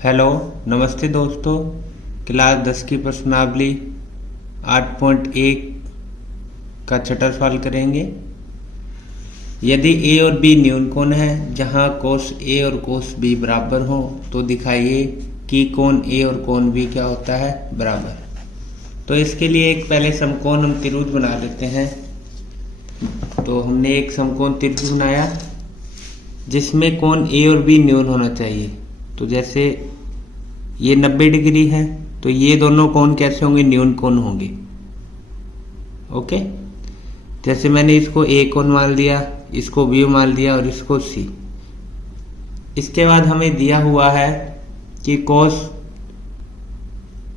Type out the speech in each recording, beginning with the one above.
Hello, नमस्ते दोस्तों। Class 10 की प्रश्नावली 8.1 का छठा सवाल करेंगे। यदि ए और बी न्यून कोण है जहां कोस ए और कोस बी बराबर हो तो दिखाइए कि कोण ए और कोण बी क्या होता है, बराबर। तो इसके लिए एक पहले समकोण हम त्रिभुज बना लेते हैं। तो हमने एक समकोण त्रिभुज बनाया जिसमें कोण ए और बी न्यून होना चाहिए। तो जैसे ये 90 डिग्री है तो ये दोनों कोण कैसे होंगे, न्यून कोण होंगे। ओके, जैसे मैंने इसको ए कोण मान लिया, इसको बी मान लिया और इसको सी। इसके बाद हमें दिया हुआ है कि कोस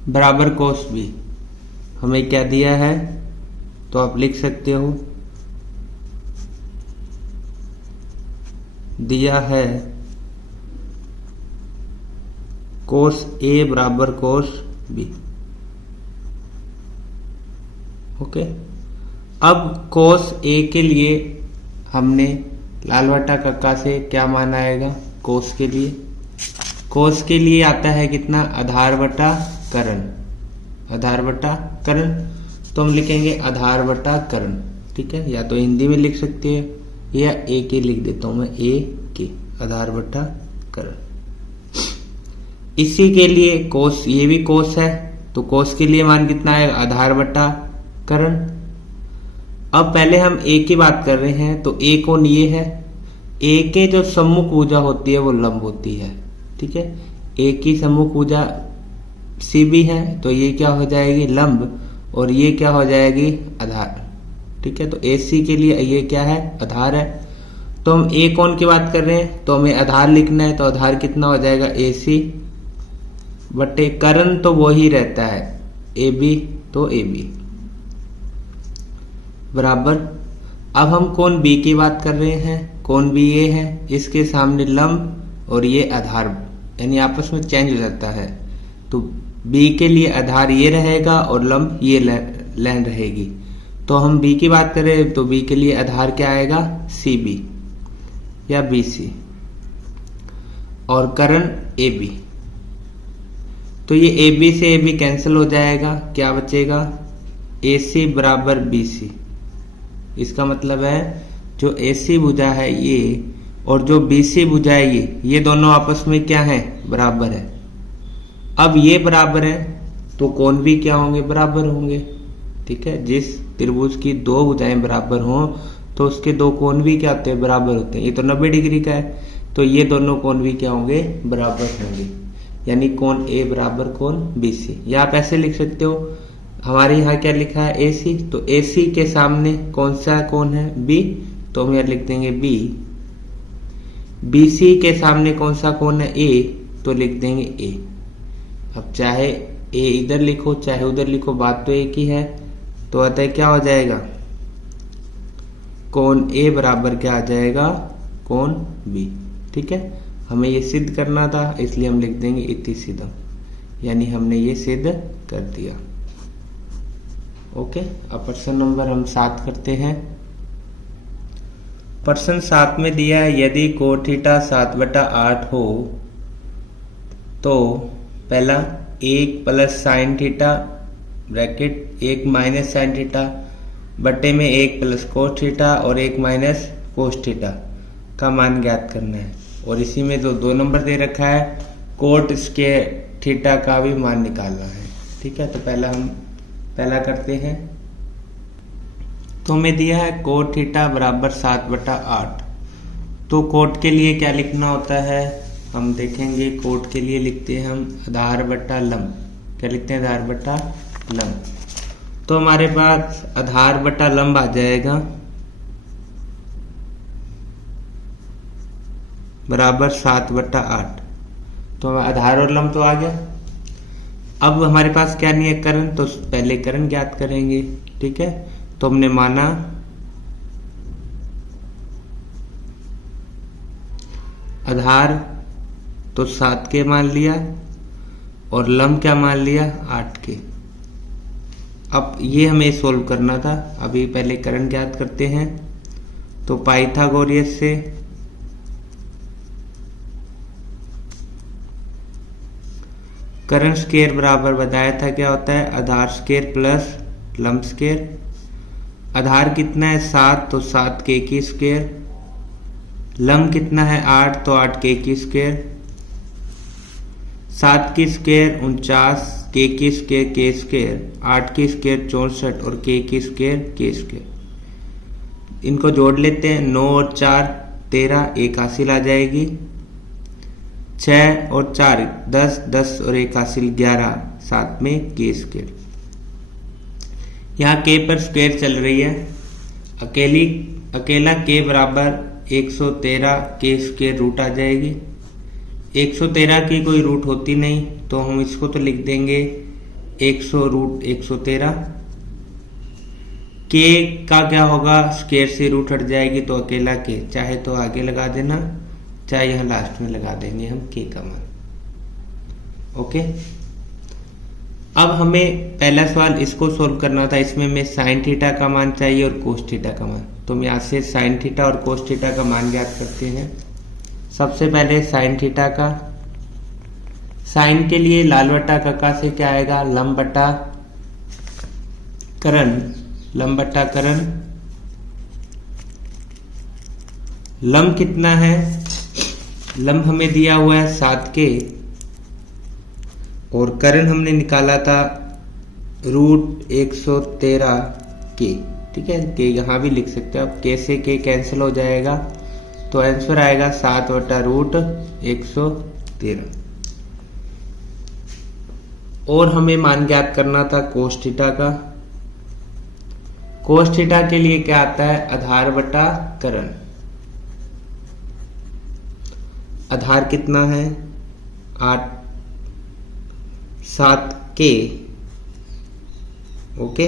बराबर कोस बी, हमें क्या दिया है तो आप लिख सकते हो, दिया है कोस ए बराबर कोस बी। ओके, अब कोस ए के लिए हमने लाल बटा कक्का से क्या मान आएगा, कोस के लिए। कोस के लिए आता है कितना, आधार बटा कर्ण, आधार बटा कर्ण। तो हम लिखेंगे आधार बटा कर्ण, ठीक है। या तो हिंदी में लिख सकते हैं या ए के लिख देता हूं मैं, ए के, आधार बटा कर्ण। इसी के लिए कोस, ये भी कोस है तो कोस के लिए मान कितना है, आधार बटा कर्ण। अब पहले हम ए की बात कर रहे हैं तो ए कोण ये है, ए के जो सम्मुख भुजा होती है वो लंब होती है, ठीक है। ए की सम्मुख भुजा सी बी है तो ये क्या हो जाएगी, लंब, और ये क्या हो जाएगी, आधार, ठीक है। तो ए सी के लिए ये क्या है, आधार है। तो हम ए कोण की बात कर रहे हैं तो हमें आधार लिखना है, तो आधार कितना हो जाएगा, ए सी बटे कर्ण तो वो ही रहता है ए बी, तो ए बी बराबर। अब हम कोण बी की बात कर रहे हैं, कोण बी ये है, इसके सामने लंब और ये आधार, यानी आपस में चेंज हो जाता है। तो बी के लिए आधार ये रहेगा और लंब ये लाइन रहेगी। तो हम बी की बात करें तो बी के लिए आधार क्या आएगा, सी बी या बी सी, और कर्ण ए बी। तो ये ए बी से ए बी कैंसिल हो जाएगा, क्या बचेगा, ए सी बराबर बी सी। इसका मतलब है जो ए सी भुजा है ये और जो बी सी भुजा है ये दोनों आपस में क्या है, बराबर है। अब ये बराबर है तो कोण भी क्या होंगे, बराबर होंगे, ठीक है। जिस त्रिभुज की दो भुजाएं बराबर हों तो उसके दो कोण भी क्या होते हैं, बराबर होते हैं। ये तो 90 डिग्री का है तो ये दोनों कोण भी क्या होंगे, बराबर होंगे, यानी कोण ए बराबर कोण बी सी। या आप ऐसे लिख सकते हो, हमारे यहाँ क्या लिखा है, ए सी, तो ए सी के सामने कौन सा कोण है, बी, तो हम यहाँ लिख देंगे बी। बी सी के सामने कौन सा कोण है, ए, तो लिख देंगे ए। अब चाहे ए इधर लिखो चाहे उधर लिखो, बात तो एक ही है। तो अतः क्या हो जाएगा, कोण ए बराबर क्या आ जाएगा, कोण बी, ठीक है। हमें ये सिद्ध करना था इसलिए हम लिख देंगे इति सिद्धम, यानी हमने ये सिद्ध कर दिया। ओके, अब प्रश्न नंबर हम 7 करते हैं। प्रश्न 7 में दिया है यदि कोण थीटा 7/8 हो तो पहला 1 plus sine theta bracket 1 minus sine theta बटे में 1 प्लस कोस थीटा और 1 माइनस कोस थीटा का मान ज्ञात करना है। और इसी में जो 2 नंबर दे रखा है कोट इसके थीटा का भी मान निकालना है, ठीक है। तो पहला करते हैं। तो हमें दिया है कोट थीटा बराबर 7/8। तो कोट के लिए क्या लिखना होता है, हम देखेंगे। कोट के लिए लिखते हैं हम आधार बटा लंब, क्या लिखते हैं, आधार बटा लंब। तो हमारे पास आधार बटा लंब आ जाएगा बराबर 7/8। तो आधार और लंब तो आ गया। अब हमारे पास क्या नहीं है, कर्ण, तो पहले कर्ण ज्ञात करेंगे, ठीक है। तो हमने माना आधार तो 7 के मान लिया और लंब क्या मान लिया, 8 के। अब ये हमें सोल्व करना था, अभी पहले कर्ण ज्ञात करते हैं। तो पाइथागोरस से करण स्क्वायर बराबर बताया था क्या होता है, आधार स्क्वायर प्लस लंब स्क्वायर। आधार कितना है 7, तो 7 के की स्क्वायर। लंब कितना है 8, तो 8 के की स्क्वायर। 7 की स्क्वायर 49, के की स्क्वायर के स्क्वायर, 8 की स्क्वायर 64 और के की स्क्वायर के स्क्वायर। इनको जोड़ लेते हैं, 9 और 4 13, एक हासिल आ जाएगी। 6 और 4 10, 10 और एक हासिल 11, साथ में के स्क्वायर। यहाँ के पर स्क्वायर चल रही है, अकेला के बराबर 113 के स्क्वायर रूट आ जाएगी। 113 की कोई रूट होती नहीं, तो हम इसको तो लिख देंगे 100 रूट 113। के का क्या होगा, स्क्वायर से रूट हट जाएगी, तो अकेला के, चाहे तो आगे लगा देना, चाहे यहां लास्ट में लगा देंगे हम के का मान। ओके, अब हमें पहला सवाल इसको सोल्व करना था। इसमें हमें साइन थीटा का मान चाहिए और कोस थीटा का मान। तो हम यहां से साइन थीटा और कोस थीटा का मान ज्ञात करते हैं। सबसे पहले साइन थीटा का, साइन के लिए लाल बटा कक्का से क्या आएगा, लंब बटा करण। लंब बटा करण, लंब कितना है, लंब हमें दिया हुआ है 7 के, और करण हमने निकाला था रूट 113 के। ठीक है, के यहां भी लिख सकते हो आप, के से के कैंसिल हो जाएगा, तो आंसर आएगा 7 बटा रूट 113। और हमें मान ज्ञात करना था कोस थीटा का। कोस थीटा के लिए क्या आता है, आधार बटा करण। आधार कितना है 8 7 के, ओके,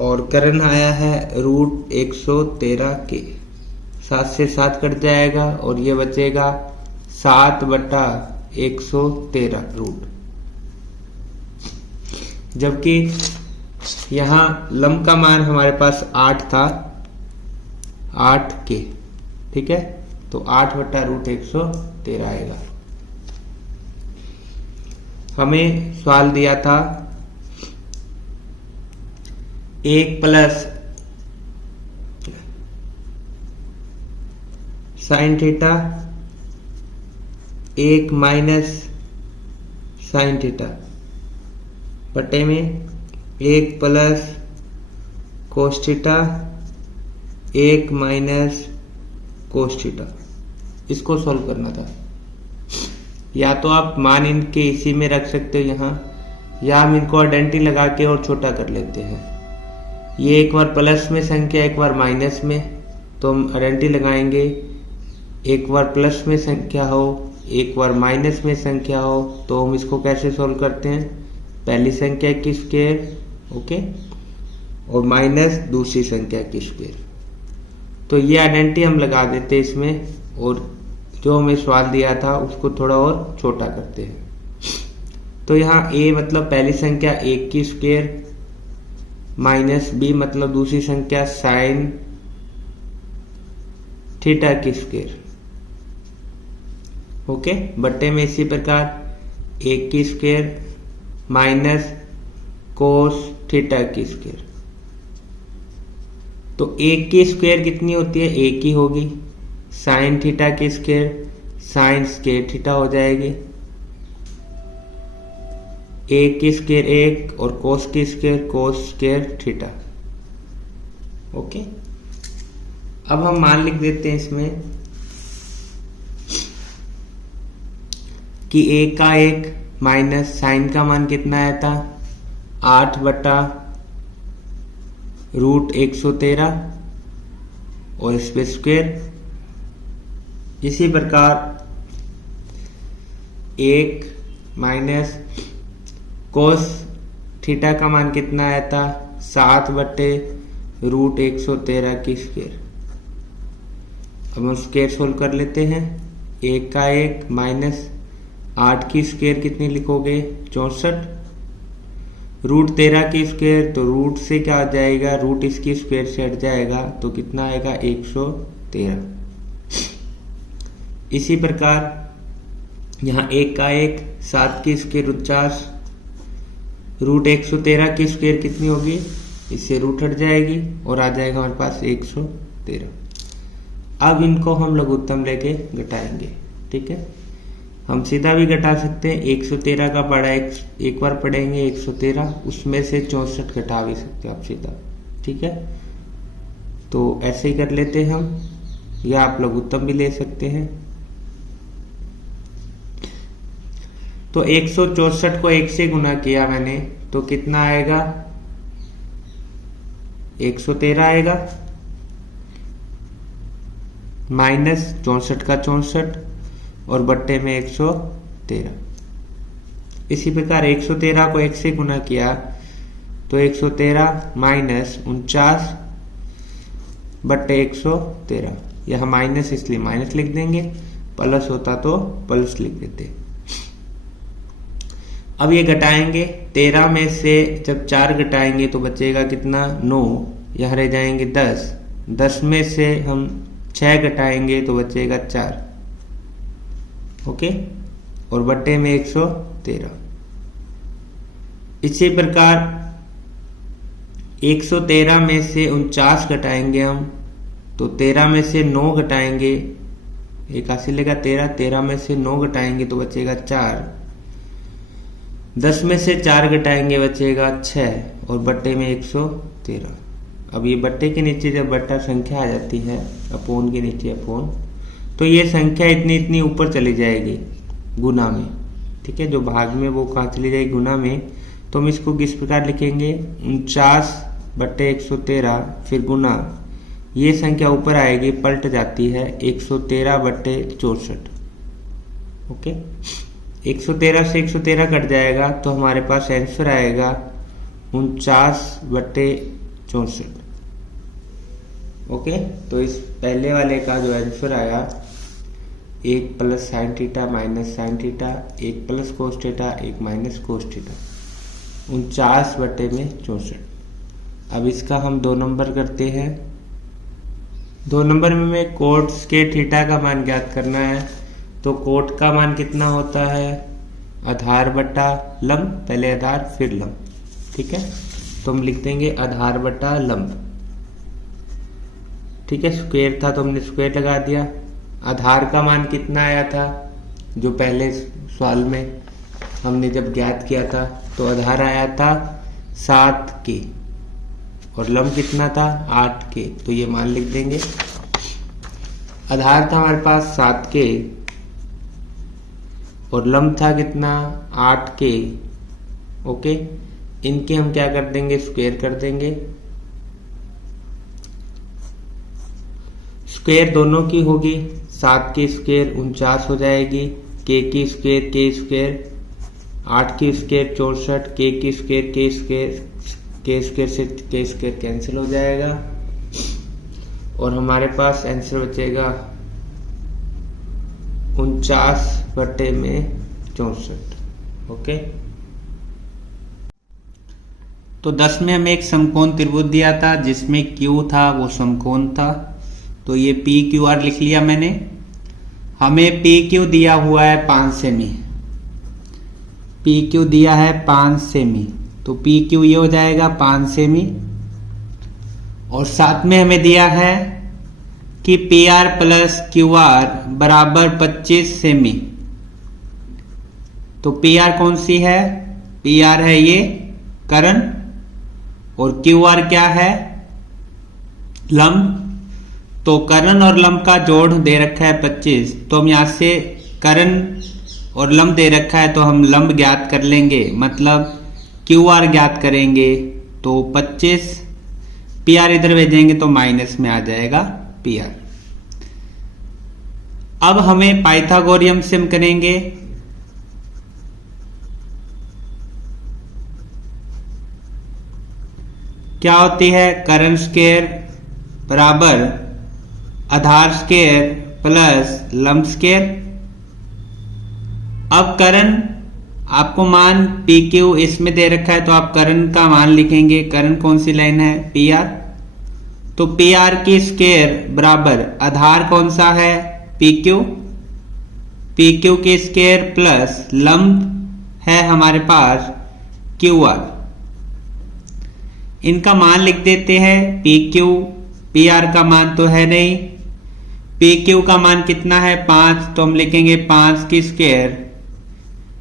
और करण आया है रूट 113 के। 7 से 7 कट जाएगा और ये बचेगा 7 बटा 113 रूट। जबकि यहां लंब का मान हमारे पास 8 था, 8 के। ठीक है, तो 8 बटा रूट 113 आएगा। हमें सवाल दिया था 1 plus sine theta 1 minus sine theta बटे में 1 plus cos theta 1 minus cos theta. इसको सॉल्व करना था। या तो आप मान इनके इसी में रख सकते हो यहाँ, या हम इनको आइडेंटिटी लगा के और छोटा कर लेते हैं। ये एक बार प्लस में संख्या, एक बार माइनस में, तो हम आइडेंटिटी लगाएंगे। एक बार प्लस में संख्या हो, एक बार माइनस में संख्या हो, तो हम इसको कैसे सोल्व करते हैं, पहली संख्या की स्क्वायर, ओके, और माइनस दूसरी संख्या की स्क्वायर। तो ये आइडेंटिटी हम लगा देते हैं इसमें, और जो हमें सवाल दिया था उसको थोड़ा और छोटा करते हैं। तो यहाँ a मतलब पहली संख्या 1 की स्क्वायर, माइनस b मतलब दूसरी संख्या साइन थीटा की स्क्वायर, ओके, बट्टे में इसी प्रकार 1 की स्क्वायर माइनस कोस थीटा की स्क्वायर। तो 1 की स्क्वायर कितनी होती है, 1 की होगी। साइन थीटा की स्क्वायर साइन स्क्वायर थीटा हो जाएगी। 1 की स्क्वायर 1 और कोस की square cos square theta, okay. अब हम मान लिख देते हैं इसमें कि 1 का 1 माइनस साइन का मान कितना आया था 8 बटा रूट 113 और इस पे स्क्वायर। इसी प्रकार 1 माइनस कोस थीटा का मान कितना आया था 7 बटे रूट 113 की स्क्वायर। अब हम स्क्वायर सोल्व कर लेते हैं। 1 का 1 माइनस 8 की स्क्वायर कितनी लिखोगे 64, रूट 13 की स्क्वायर, तो रूट से क्या आ जाएगा, रूट इसकी स्क्वायर से हट जाएगा, तो कितना आएगा 113। इसी प्रकार यहाँ 1 का 1, 7 की स्क्वायर 49, रूट 113 की स्क्वायर कितनी होगी, इससे रूट हट जाएगी और आ जाएगा हमारे पास 113। अब इनको हम लघुत्तम लेके घटाएंगे। ठीक है, हम सीधा भी घटा सकते हैं। 113 का पढ़ा एक बार पढ़ेंगे 113, उसमें से 64 घटा भी सकते हैं आप सीधा। ठीक है, तो ऐसे ही कर लेते हैं हम, या आप लघुत्तम भी ले सकते हैं। तो 164 को 1 से गुना किया मैंने तो कितना आएगा, 113 आएगा, माइनस 64 का 64 और बट्टे में 113। इसी प्रकार 113 को 1 से गुना किया तो 113 माइनस 49 बट्टे 113, यह माइनस इसलिए माइनस लिख देंगे, प्लस होता तो प्लस लिख देते। अब ये घटाएंगे, 13 में से जब 4 घटाएंगे तो बचेगा कितना, 9, यहाँ रह जाएंगे 10, 10 में से हम 6 घटाएंगे तो बचेगा 4। ओके, और बट्टे में 113। इसी प्रकार 113 में से 49 घटाएंगे हम तो 13 में से 9 घटाएंगे, 81 लेगा 13 में से 9 घटाएंगे तो बचेगा 4, 10 में से 4 घटाएंगे बचेगा 6 और बट्टे में 113। अब ये बट्टे के नीचे जब बट्टा संख्या आ जाती है, अपोन के नीचे अपोन, तो ये संख्या इतनी इतनी ऊपर चली जाएगी गुना में। ठीक है, जो भाग में वो कहाँ चली जाएगी, गुना में। तो हम इसको किस प्रकार लिखेंगे, 49 बट्टे 113 फिर गुना, ये संख्या ऊपर आएगी पलट जाती है 113 बट्टे 64। ओके, 113 से 113 कट जाएगा तो हमारे पास आंसर आएगा 49 बट्टे 64। ओके, तो इस पहले वाले का जो आंसर आया 1 plus sine theta minus sine theta, 1 plus cos theta 1 minus cos theta, 49 बट्टे में 64। अब इसका हम 2 नंबर करते हैं। 2 नंबर में हमें कोस के थीटा का मान ज्ञात करना है। तो कोट का मान कितना होता है, आधार बटा लंब, पहले आधार फिर लंब। ठीक है, तो हम लिख देंगे आधार बटा लंब। ठीक है, स्क्वायर था तो हमने स्क्वायर लगा दिया। आधार का मान कितना आया था, जो पहले सवाल में हमने जब ज्ञात किया था, तो आधार आया था 7 के और लंब कितना था 8 के, तो ये मान लिख देंगे। आधार था हमारे पास 7 के और लंब था कितना 8 के। ओके, इनके हम क्या कर देंगे, स्क्वायर कर देंगे। स्क्वायर दोनों की होगी, 7 की स्क्वायर 49 हो जाएगी, के की स्क्वायर 8 की स्क्वायर 64, के की स्क्वायर के स्क्वायर से के स्क्वायर कैंसिल हो जाएगा और हमारे पास आंसर बचेगा 49 बट्टे में 64। ओके, तो 10 में हमें एक समकोण त्रिभुज दिया था जिसमें Q था वो समकोण था, तो ये PQR लिख लिया मैंने। हमें PQ दिया हुआ है 5 सेमी, PQ दिया है 5 सेमी, तो PQ ये हो जाएगा 5 सेमी। और साथ में हमें दिया है कि PR प्लस QR बराबर 25 सेमी। तो PR कौन सी है, PR है ये कर्ण और QR क्या है, लंब। तो कर्ण और लंब का जोड़ दे रखा है 25, तो हम यहां से कर्ण और लंब दे रखा है तो हम लंब ज्ञात कर लेंगे, मतलब QR ज्ञात करेंगे। तो 25 PR इधर भेजेंगे तो माइनस में आ जाएगा PR। अब हमें पाइथागोरियम से हम करेंगे। क्या होती है, कर्ण स्क्वायर बराबर आधार स्क्वायर प्लस लंब स्क्वायर। अब कर्ण आपको मान PQ इसमें दे रखा है तो आप कर्ण का मान लिखेंगे। कर्ण कौन सी लाइन है, PR। तो PR की स्क्वायर बराबर आधार कौन सा है, PQ। पी क्यू के स्क्वायर प्लस लंब है हमारे पास क्यू आर। इनका मान लिख देते हैं। पी क्यू, पी आर का मान तो है नहीं, पी क्यू का मान कितना है 5, तो हम लिखेंगे 5 की स्क्वायर।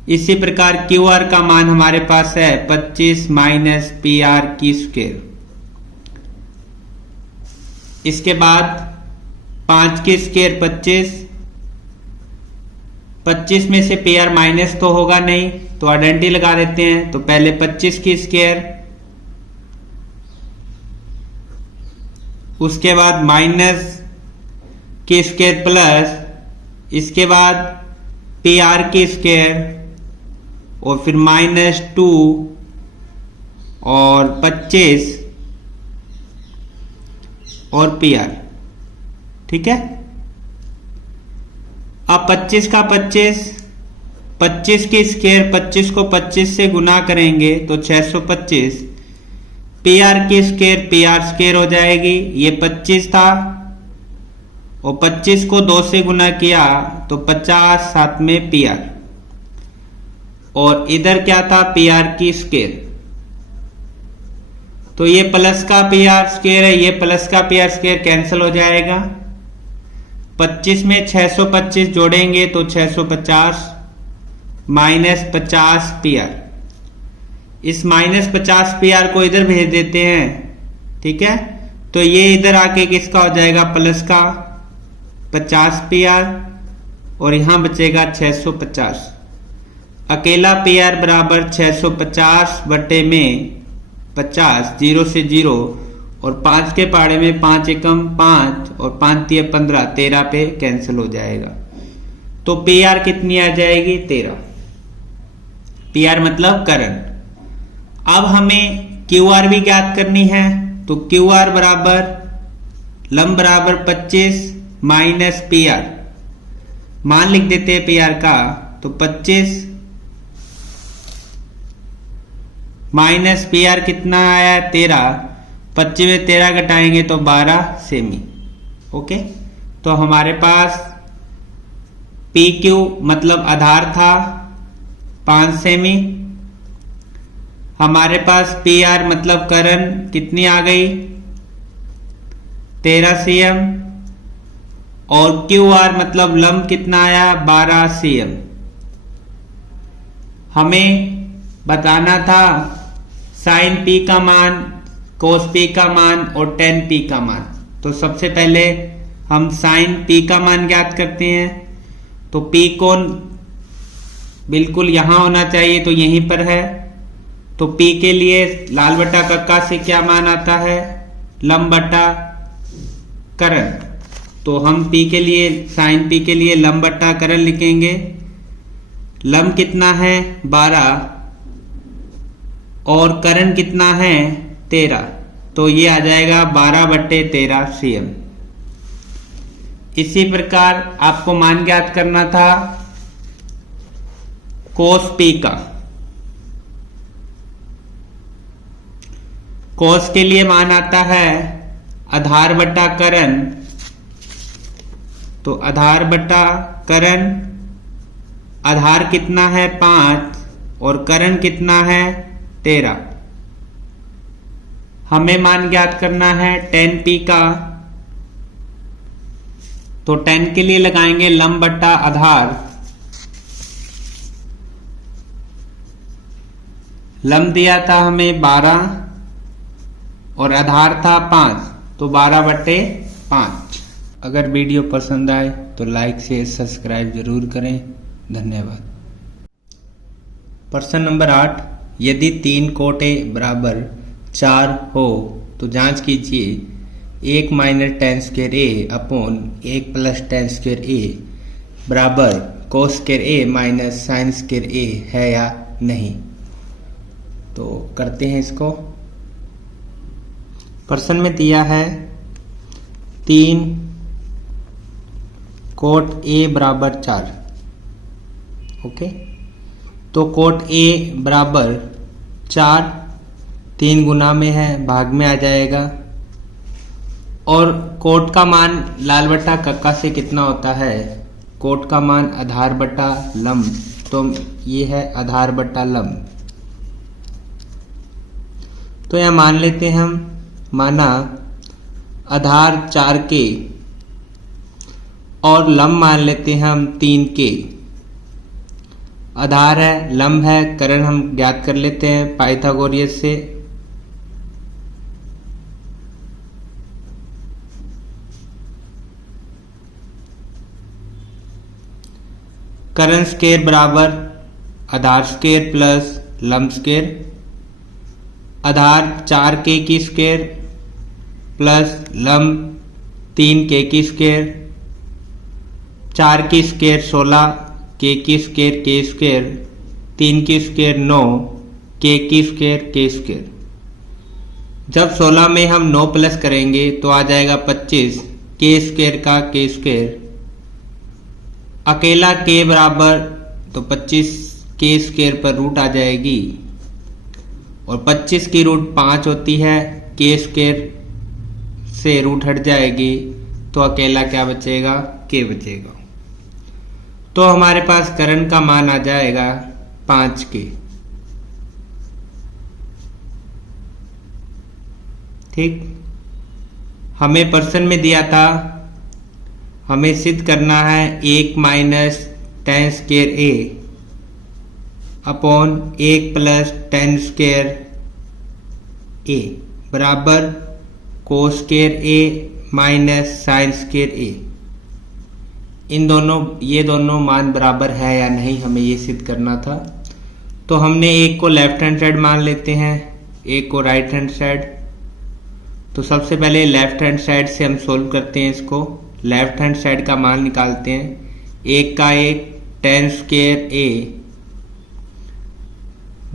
इसी प्रकार क्यू आर का मान हमारे पास है 25 माइनस पी आर की स्क्वायर। इसके बाद 5 की स्क्वायर 25, 25 में से पी आर माइनस तो होगा नहीं, तो आइडेंटिटी लगा देते हैं। तो पहले 25 की स्क्वायर, उसके बाद माइनस की स्क्वायर प्लस, इसके बाद पी आर की स्क्वायर और फिर -2 और 25 और पी आर। ठीक है। अब 25 का 25 की स्क्वायर, 25 को 25 से गुना करेंगे तो 625। पी आर की स्क्वायर, पी आर स्क्वायर हो जाएगी। ये 25 था और 25 को 2 से गुना किया तो 50, साथ में पी आर। और इधर क्या था पी आर की स्क्वायर, तो ये प्लस का पी आर स्क्वायर है, ये प्लस का पी आर स्क्वायर कैंसिल हो जाएगा। 25 में 625 जोड़ेंगे तो 650 माइनस 50 पी आर। इस माइनस 50 पी आर को इधर भेज देते हैं। ठीक है। तो ये इधर आके किसका हो जाएगा प्लस का 50 पी आर और यहां बचेगा 650। अकेला पी आर बराबर 650 बटे में 50, 0 से 0 और 5 के पाड़े में 5 एकम 5 और 5 तिया 15, 13 पे कैंसिल हो जाएगा। तो पी आर कितनी आ जाएगी 13। पी आर मतलब करंट। अब हमें क्यू आर भी ज्ञात करनी है। तो क्यू आर बराबर लंब बराबर 25 माइनस पी आर। मान लिख देते हैं पी आर का। तो 25 माइनस पी आर कितना आया 13। 25 में 13 घटाएंगे तो 12 सेमी। ओके। तो हमारे पास पी क्यू मतलब आधार था 5 सेमी। हमारे पास पी आर मतलब करंट कितनी आ गई 13 सीएम और क्यू आर मतलब लंब कितना आया 12 सीएम। हमें बताना था साइन पी का मान, कोस पी का मान और टेन पी का मान। तो सबसे पहले हम साइन पी का मान ज्ञात करते हैं। तो पी कोण बिल्कुल यहां होना चाहिए, तो यहीं पर है। तो P के लिए लाल बटा कक्का से क्या मान आता है लंब बटा करंट। तो हम P के लिए साइन P के लिए लंब बटा करंट लिखेंगे। लंब कितना है 12 और करंट कितना है 13, तो ये आ जाएगा 12 बटे 13 सीएम। इसी प्रकार आपको मान ज्ञात करना था कोस P का। कोस के लिए मान आता है आधार बटा करंट। तो आधार बटा करंट, आधार कितना है 5 और करंट कितना है 13। हमें मान ज्ञात करना है टेन पी का। तो टेन के लिए लगाएंगे लंब बटा आधार। लंब दिया था हमें 12 और आधार था 5, तो 12 बटे 5। अगर वीडियो पसंद आए तो लाइक शेयर सब्सक्राइब जरूर करें। धन्यवाद। प्रश्न नंबर 8, यदि 3 कोट ए बराबर 4 हो तो जांच कीजिए 1 माइनस टेन स्क्वायर ए अपॉन 1 प्लस टेन स्क्वायर ए बराबर कोस स्क्वायर ए माइनस साइन स्क्वायर ए है या नहीं। तो करते हैं इसको। प्रश्न में दिया है 3 कोट ए बराबर 4। ओके। तो कोट ए बराबर 4 3 गुना में है, भाग में आ जाएगा। और कोट का मान लाल बटा कक्का से कितना होता है कोट का मान आधार बटा लंब, तो ये है आधार बटा लंब। तो यह मान लेते हैं हम, माना आधार 4K और लंब मान लेते हैं हम 3K। आधार है, लंब है, करण हम ज्ञात कर लेते हैं पाइथागोरियस से। करण स्क्वायर बराबर आधार स्क्वायर प्लस लंब स्क्वायर। आधार 4K की स्क्वायर प्लस लंब 3K की स्क्वायर। 4 की स्क्वायर 16, K की स्क्वायर K स्क्वायर, 3 की स्क्वायर 9, K की स्क्वायर K स्क्वायर। जब 16 में हम 9 प्लस करेंगे तो आ जाएगा 25, K स्क्वायर का K स्क्वायर। अकेला K बराबर तो 25 K स्क्वायर पर रूट आ जाएगी और 25 की रूट 5 होती है, K स्क्वायर से रूट हट जाएगी तो अकेला क्या बचेगा, K बचेगा। तो हमारे पास करण का मान आ जाएगा 5K। ठीक, हमें प्रश्न में दिया था हमें सिद्ध करना है 1 minus tan square A upon 1 plus tan square A बराबर cos square A minus sine square A। ये दोनों मान बराबर है या नहीं, हमें ये सिद्ध करना था। तो हमने एक को लेफ्ट हैंड साइड मान लेते हैं, एक को राइट हैंड साइड। तो सबसे पहले लेफ्ट हैंड साइड से हम सोल्व करते हैं इसको। लेफ्ट हैंड साइड का मान निकालते हैं। 1 का 1 tan स्क्वायर A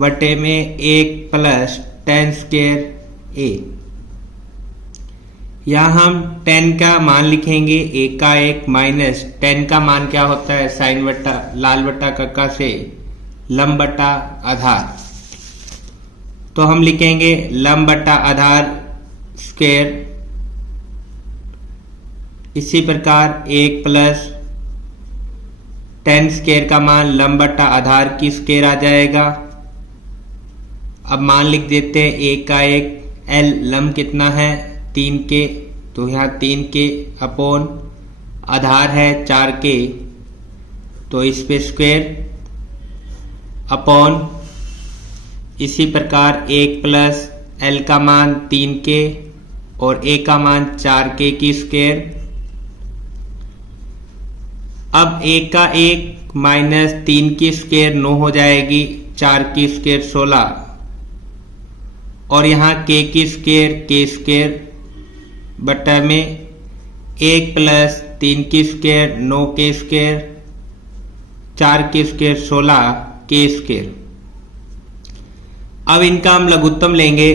बटे में 1 प्लस tan स्क्वायर A। यहाँ हम tan का मान लिखेंगे 1 का 1 माइनस tan का मान क्या होता है, साइन बट्टा लाल बट्टा कक्का से लंब बट्टा आधार। तो हम लिखेंगे लंब बट्टा आधार स्क्वायर। इसी प्रकार 1 प्लस tan स्क्वायर का मान लंब बट्टा आधार की स्क्वायर आ जाएगा। अब मान लिख देते हैं 1 का 1 L लंब कितना है 3K, तो यहाँ 3K अपॉन आधार है 4K, तो इस पे स्क्वायर अपॉन इसी प्रकार 1 प्लस L का मान 3K और A का मान 4K की स्क्वायर। अब 1 का 1 माइनस 3 की स्क्वायर 9 हो जाएगी, 4 की स्क्वायर 16 और यहाँ K की स्क्वायर K स्क्वायर बटा में 1 प्लस 3 की स्क्वायर 9 K स्क्वायर, 4 की स्क्वायर 16 K स्क्वायर। अब इनका हम लघुत्तम लेंगे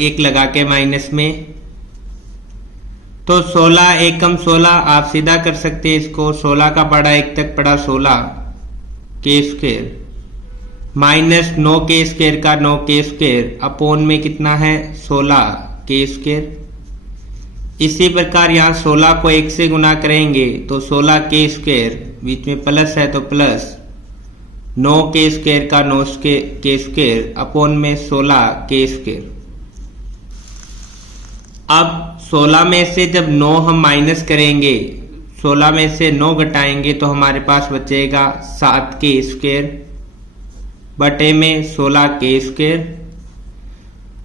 1 लगा के माइनस में, तो 16 एकम 16 आप सीधा कर सकते हैं इसको। 16 का पड़ा 1 तक पड़ा 16 K square minus 9 K square का 9 K स्क्वायर अपोन में कितना है 16 K स्क्वायर। इसी प्रकार यहाँ 16 को 1 से गुना करेंगे तो 16 K स्क्वायर, बीच में प्लस है तो प्लस 9 K स्क्वायर का 9 K स्क्वायर अपोन में 16 K स्क्वायर। अब 16 में से जब 9 हम माइनस करेंगे, 16 में से 9 घटाएंगे तो हमारे पास बचेगा 7K स्क्वायर बटे में 16K स्क्वायर।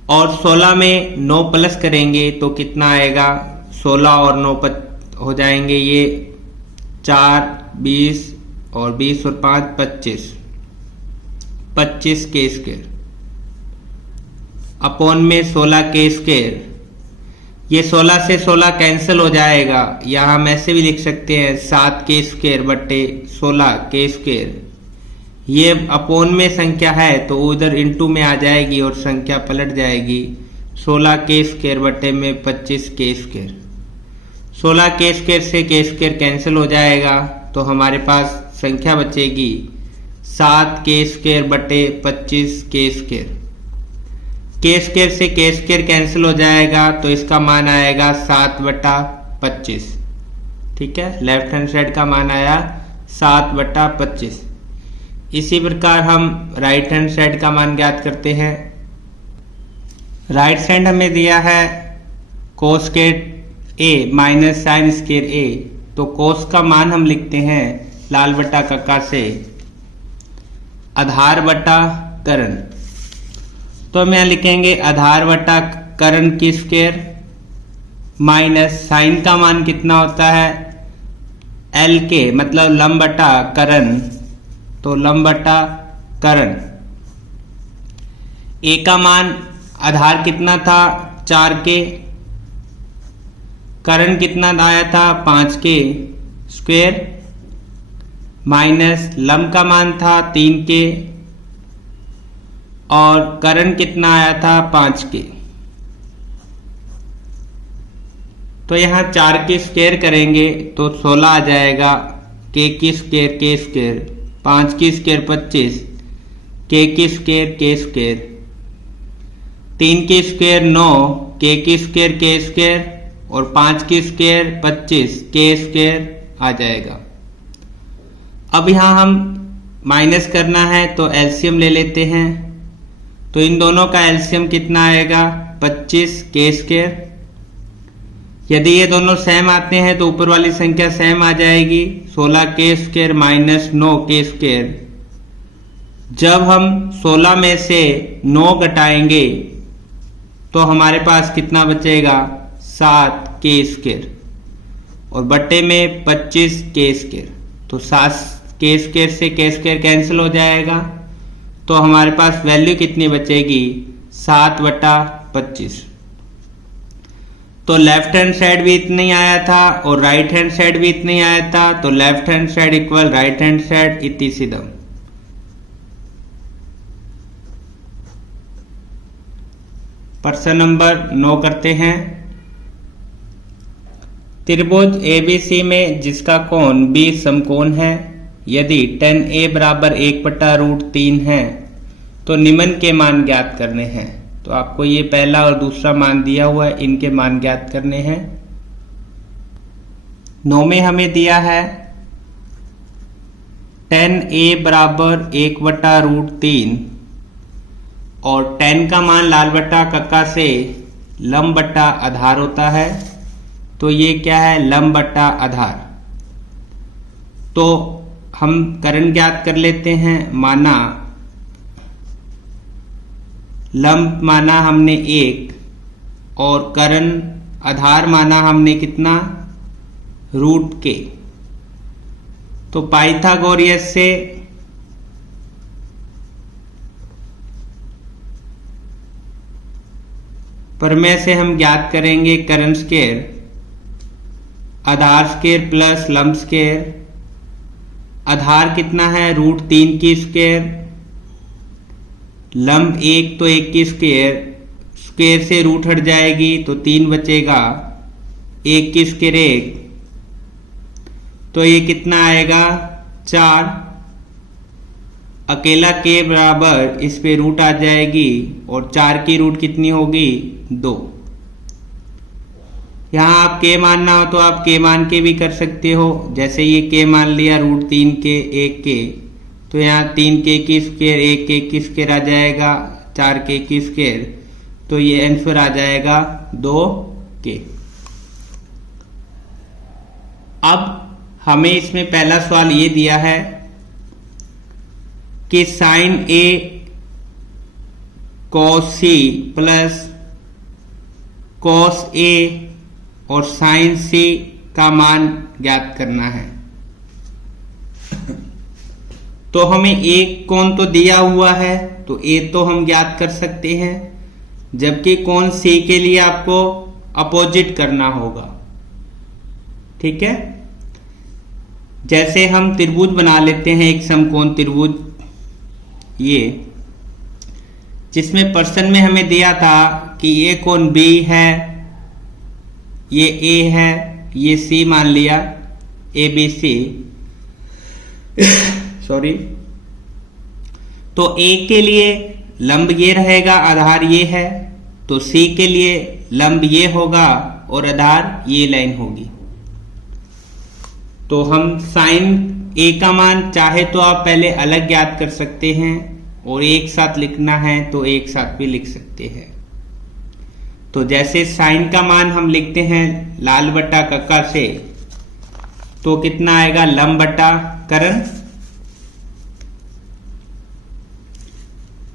और 16 में 9 प्लस करेंगे तो कितना आएगा, 16 और 9 हो जाएंगे ये 4 20 और 20 और 5 25K स्क्वायर अपोन में 16K स्क्वायर। ये 16 से 16 कैंसिल हो जाएगा, या हम ऐसे भी लिख सकते हैं 7K स्क्वायर बटे 16K स्क्वायर। ये अपोन में संख्या है तो उधर इंटू में आ जाएगी और संख्या पलट जाएगी। 16K स्क्वायर बटे में 25K स्क्वायर। 16K स्क्वायर से K स्क्वायर कैंसिल हो जाएगा तो हमारे पास संख्या बचेगी 7K स्क्वायर बटे 25K स्क्वायर। K स्क्वायर से K स्क्वायर कैंसिल हो जाएगा तो इसका मान आएगा 7/25। ठीक है, लेफ्ट हैंड साइड का मान आया 7/25। इसी प्रकार हम राइट हैंड साइड का मान ज्ञात करते हैं। राइट साइड हमें दिया है कोस स्क्वायर ए माइनस साइन स्क्वायर ए, तो कोस का मान हम लिखते हैं लाल बटा कक्का से आधार बटा करण। तो हम यहाँ लिखेंगे आधार बटा करण की स्क्वायर माइनस साइन का मान कितना होता है एल के, मतलब लंब बटा करण, तो लंब बटा करण। ए का मान आधार कितना था 4 के, करण कितना आया था 5 के स्क्वायर, माइनस लंब का मान था 3 के और करण कितना आया था 5 के। तो यहां 4 की स्क्वायर करेंगे तो 16 आ जाएगा, के की स्क्वायर, 5 की स्क्वायर 25, के की स्क्वायर, 3 की स्क्वायर 9, के की स्क्वायर और 5 की स्क्वायर 25, के स्क्वायर आ जाएगा। अब यहां हम माइनस करना है तो एलसीएम ले लेते हैं, तो इन दोनों का एलसीएम कितना आएगा 25 के स्क्वायर। यदि ये दोनों सेम आते हैं तो ऊपर वाली संख्या सेम आ जाएगी, 16 के स्क्वायर माइनस 9 के स्क्वायर। जब हम 16 में से 9 घटाएंगे तो हमारे पास कितना बचेगा 7 के स्क्वायर और बट्टे में 25 के स्क्वायर, तो 7 के स्क्वायर से के स्क्वायर कैंसिल हो जाएगा, तो हमारे पास वैल्यू कितनी बचेगी 7/25। तो लेफ्ट हैंड साइड भी इतना ही आया था और राइट हैंड साइड भी इतना ही आया था, तो left hand side equal right hand side इति सिद्धम। प्रश्न नंबर 9 करते हैं। त्रिभुज एबीसी में जिसका कोण बी समकोण है, यदि tan a बराबर 1/√3 है तो निम्न के मान ज्ञात करने हैं। तो आपको ये पहला और दूसरा मान दिया हुआ है, इनके मान ज्ञात करने हैं। 9 में हमें दिया है tan a बराबर 1/√3 और tan का मान लाल बटा कक्का से लंब बटा आधार होता है, तो ये क्या है लंब बटा आधार। तो हम करण ज्ञात कर लेते हैं। माना लंब माना हमने 1 और करण आधार माना हमने कितना √k। तो पाइथागोरियस से प्रमेय से हम ज्ञात करेंगे करण स्क्वायर आधार स्क्वायर प्लस लंब स्क्वायर। आधार कितना है √3 की स्क्वायर, लंब 1 तो 1 की स्क्वायर, स्क्वायर से रूट हट जाएगी तो 3 बचेगा, 1 की स्क्वायर 1, तो ये कितना आएगा 4। अकेला के बराबर इस पे रूट आ जाएगी और 4 की रूट कितनी होगी 2। यहाँ आप के मानना हो तो आप के मान के भी कर सकते हो, जैसे ये के मान लिया √3 के 1 के, तो यहाँ 3 के की स्क्वायर 1 के की स्क्वायर आ जाएगा, 4 के की स्क्वायर, तो ये आंसर आ जाएगा 2 के। अब हमें इसमें पहला सवाल ये दिया है कि sign A cos C plus cos A और साइन सी का मान ज्ञात करना है। तो हमें एक कोण तो दिया हुआ है, तो ए तो हम ज्ञात कर सकते हैं, जबकि कोण सी के लिए आपको अपोजिट करना होगा। ठीक है, जैसे हम त्रिभुज बना लेते हैं, एक समकोण त्रिभुज ये, जिसमें प्रश्न में हमें दिया था कि ये कोण बी है, ये ए है, ये सी मान लिया ए बी सी सॉरी। तो ए के लिए लंब ये रहेगा, आधार ये है, तो सी के लिए लंब ये होगा और आधार ये लाइन होगी। तो हम साइन ए का मान चाहे तो आप पहले अलग ज्ञात कर सकते हैं और एक साथ लिखना है तो एक साथ भी लिख सकते हैं। तो जैसे साइन का मान हम लिखते हैं लाल बटा कक्का से, तो कितना आएगा लंब बटा करण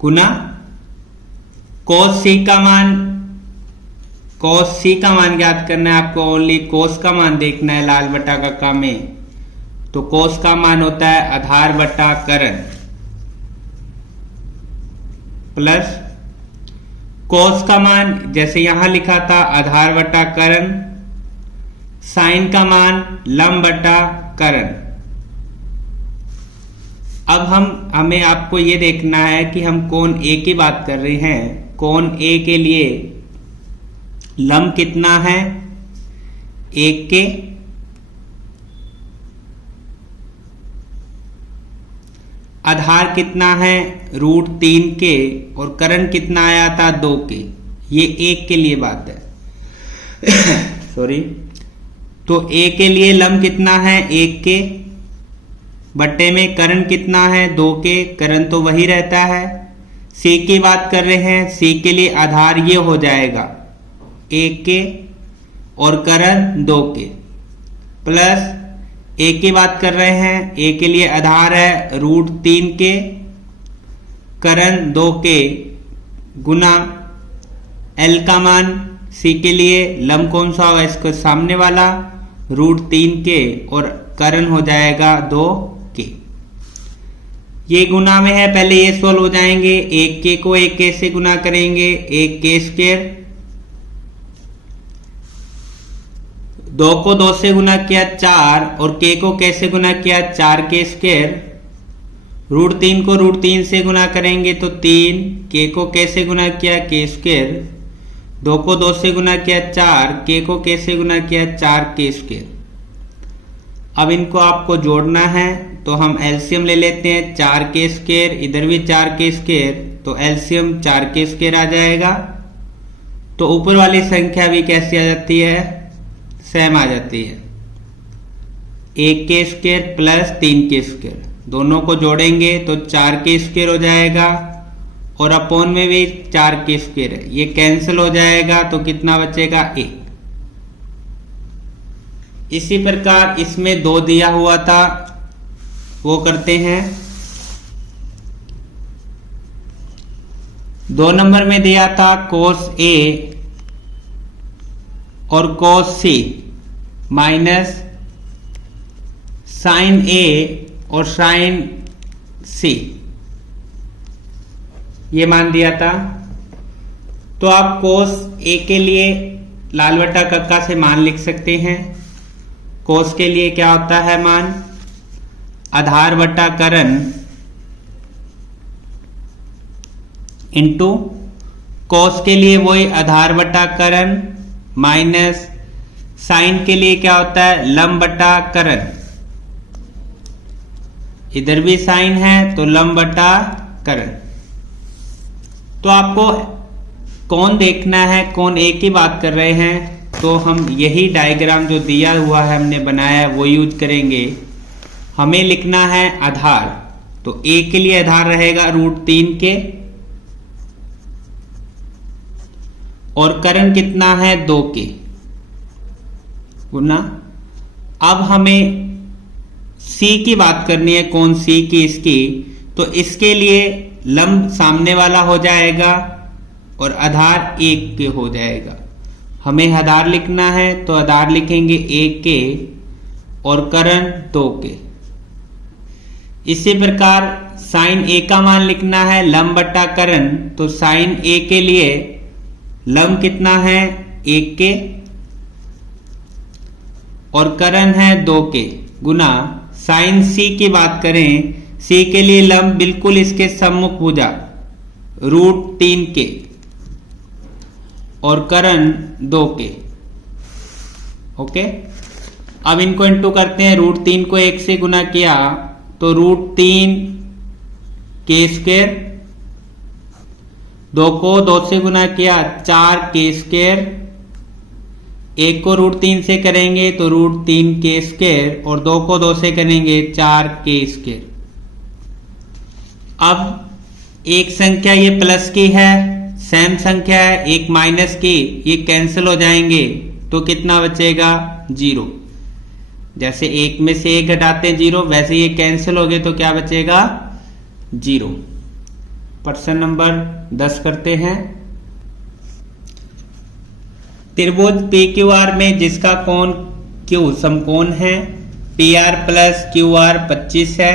गुना cos c का मान, cos c का मान ज्ञात करना है आपको, ओनली cos का मान देखना है लाल बटा कक्का में, तो cos का मान होता है आधार बटा करण प्लस cos का मान जैसे यहां लिखा था आधार बटा करण, साइन का मान लंब बटा करण। अब हमें आपको ये देखना है कि हम कोण ए की बात कर रहे हैं। कोण ए के लिए लंब कितना है 1 के, आधार कितना है √3 के, और करण कितना आया था 2 के। ये 1 के लिए बात है सॉरी। तो ए के लिए लंब कितना है 1 के, बट्टे में करण कितना है 2 के, करण तो वही रहता है। सी की बात कर रहे हैं, सी के लिए आधार ये हो जाएगा 1 के और करण 2 के, प्लस ए की बात कर रहे हैं, ए के लिए आधार है √3 के, करण 2 के, गुना एल का मान सी के लिए लंब कौन सा होगा इसको सामने वाला √3 के, और करण हो जाएगा 2 के। ये गुना में है, पहले ये सोल्व हो जाएंगे। 1 के को 1 के से गुना करेंगे 1 के स्क्वायर, 2 को 2 से गुना किया 4, और के को कैसे गुना किया 4 के स्क्वायर, √3 को √3 से गुना करेंगे तो 3, के को कैसे गुना किया के स्क्वायर, 2 को 2 से गुना किया 4, के को कैसे गुना किया 4 के स्क्वायर। अब इनको आपको जोड़ना है तो हम एलसीएम ले लेते हैं 4 के स्क्वायर, इधर भी 4 के स्क्वायर, तो एलसीएम 4 के स्क्वायर आ जाएगा। तो ऊपर वाली संख्या भी कैसी आ जाती है सेम आ जाती है, 1 के स्क्वायर प्लस 3 के स्क्वायर, दोनों को जोड़ेंगे तो 4 के स्क्वायर हो जाएगा, और अपोन में भी 4 के स्क्वायर है, ये कैंसिल हो जाएगा तो कितना बचेगा 1। इसी प्रकार इसमें 2 दिया हुआ था, वो करते हैं। 2 नंबर में दिया था cos A और cos C minus sin A और sin C, ये मान दिया था। तो आप cos A के लिए लाल बटा कक्का से मान लिख सकते हैं। cos के लिए क्या होता है मान आधार बटा करण इंटू cos के लिए वही आधार बटा करण माइनस साइन के लिए क्या होता है लंब बटा करण, इधर भी साइन है तो लंब बटा करण। तो आपको कौन देखना है, कौन ए की बात कर रहे हैं, तो हम यही डायग्राम जो दिया हुआ है हमने बनाया है वो यूज करेंगे। हमें लिखना है आधार, तो ए के लिए आधार रहेगा √3 के, और करण कितना है 2 के गुना। अब हमें सी की बात करनी है, कौन सी की इसकी, तो इसके लिए लंब सामने वाला हो जाएगा और आधार 1 के हो जाएगा। हमें आधार लिखना है तो आधार लिखेंगे 1 के और करण 2 के। इसी प्रकार साइन ए का मान लिखना है लंब बटा करण, तो साइन ए के लिए लंब कितना है 1 के और करण है 2 के गुना साइन सी की बात करें, सी के लिए लंब बिल्कुल इसके सम्मुख भुजा √3 के और करण 2 के। ओके, अब इनको इंटू करते हैं। √3 को 1 से गुना किया तो √3 के स्क्वायर, 2 को 2 से गुना किया 4 के स्क्वायर, 1 को √3 से करेंगे तो √3k² और 2 को 2 से करेंगे 4k²। अब एक संख्या ये प्लस की है, सेम संख्या है, एक माइनस की, ये कैंसिल हो जाएंगे तो कितना बचेगा 0। जैसे 1 में से 1 घटाते हैं 0, वैसे ये कैंसिल हो गए तो क्या बचेगा 0। प्रश्न नंबर 10 करते हैं। त्रिभुज PQR में जिसका कोण Q समकोण है, PR प्लस QR 25 है,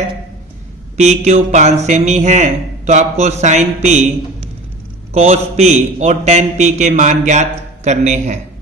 PQ 5 सेमी है, तो आपको sin P, cos P और tan P के मान ज्ञात करने हैं।